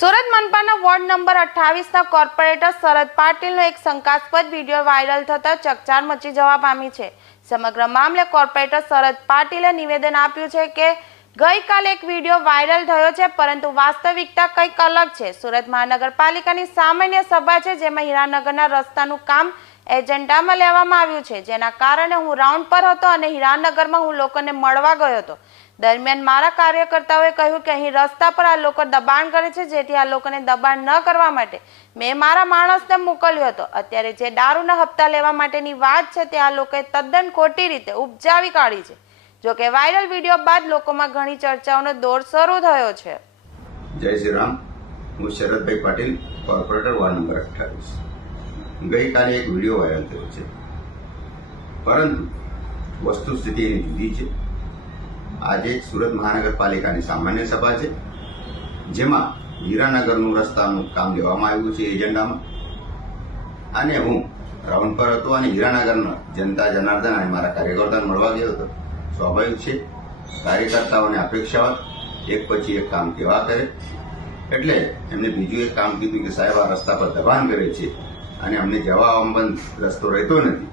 સુરત મનપાના ward number અઠ્ઠાવીસના corporator Sharad પાટીલનો એક શંકાસ્પદ વીડિયો વાયરલ થતા ચકચાર મચી જવા પામી છે. સમગ્ર મામલે કોર્પોરેટર શરદ પાટીલે નિવેદન આપ્યું છે કે, ગઈકાલે એક વીડિયો વાયરલ થયો છે, પરંતુ વાસ્તવિકતા કંઈક અલગ છે. સુરત મહાનગરપાલિકાની સામાન્ય સભા છે, જેમાં હીરાનગરના રસ્તાનું કામ એજન્ડામાં લેવામાં આવ્યું છે. જેના કારણે હું રાઉન્ડ પર હતો અને હીરાનગરમાં હું લોકોને મળવા ગયો હતો. દરમિયાન મારા કાર્યકર્તાઓએ કહ્યું કે અહીં રસ્તા પર આ લોકો દબાણ કરે છે, જેથી આ લોકોને દબાણ ન કરવા માટે મેં મારા માણસને મોકલ્યો હતો. અત્યારે જે દારૂના હપ્તા લેવા માટેની વાત છે, તે આ લોકોએ તદ્દન ખોટી રીતે ઉપજાવી કાઢી છે. જો કે વાયરલ વીડિયો બાદ લોકોમાં ઘણી ચર્ચાઓનો દોર શરૂ થયો છે. જય શ્રી રામ. હું શરદભાઈ પાટીલ, કોર્પોરેટર, વોર્ડ નંબર અઠ્ઠાવીસ. ગઈકાલે એક વીડિયો વાયરલ થયો છે. પરંતુ વસ્તુસ્થિતિ એની જુદી છે. આજે સુરત મહાનગરપાલિકાની સામાન્ય સભા છે, જેમાં હીરાનગરનું રસ્તાનું કામ લેવામાં આવ્યું છે એજન્ડામાં. અને હું રાઉન્ડ પર હતો અને હીરાનગરના જનતા જનાર્દન અને મારા કાર્યકર્તાને મળવા ગયો હતો. સ્વાભાવિક છે, કાર્યકર્તાઓને અપેક્ષા હોય એક પછી એક કામ કેવા કરે. એટલે એમને બીજું એક કામ કીધું કે સાહેબ, આ રસ્તા પર દબાણ કરે છે. અને અમને જવા આવવામાં રસ્તો રહેતો નથી.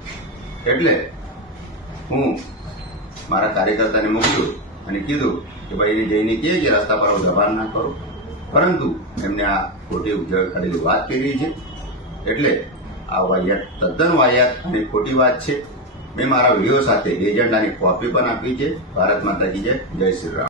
એટલે હું મારા કાર્યકર્તાને મોકલ્યું અને કીધું કે ભાઈ જઈને કહે કે રસ્તા પર દબાણ ના કરો. પરંતુ એમને આ ખોટી ઉજળ કરેલી વાત કરી છે. એટલે આ વાહિયાત તદ્દન વાહિયાત અને ખોટી વાત છે. મેં મારા વીડિયો સાથે એજન્ડાની કોપી પણ આપી છે. ભારત માતા કી જય. જય શ્રી રામ.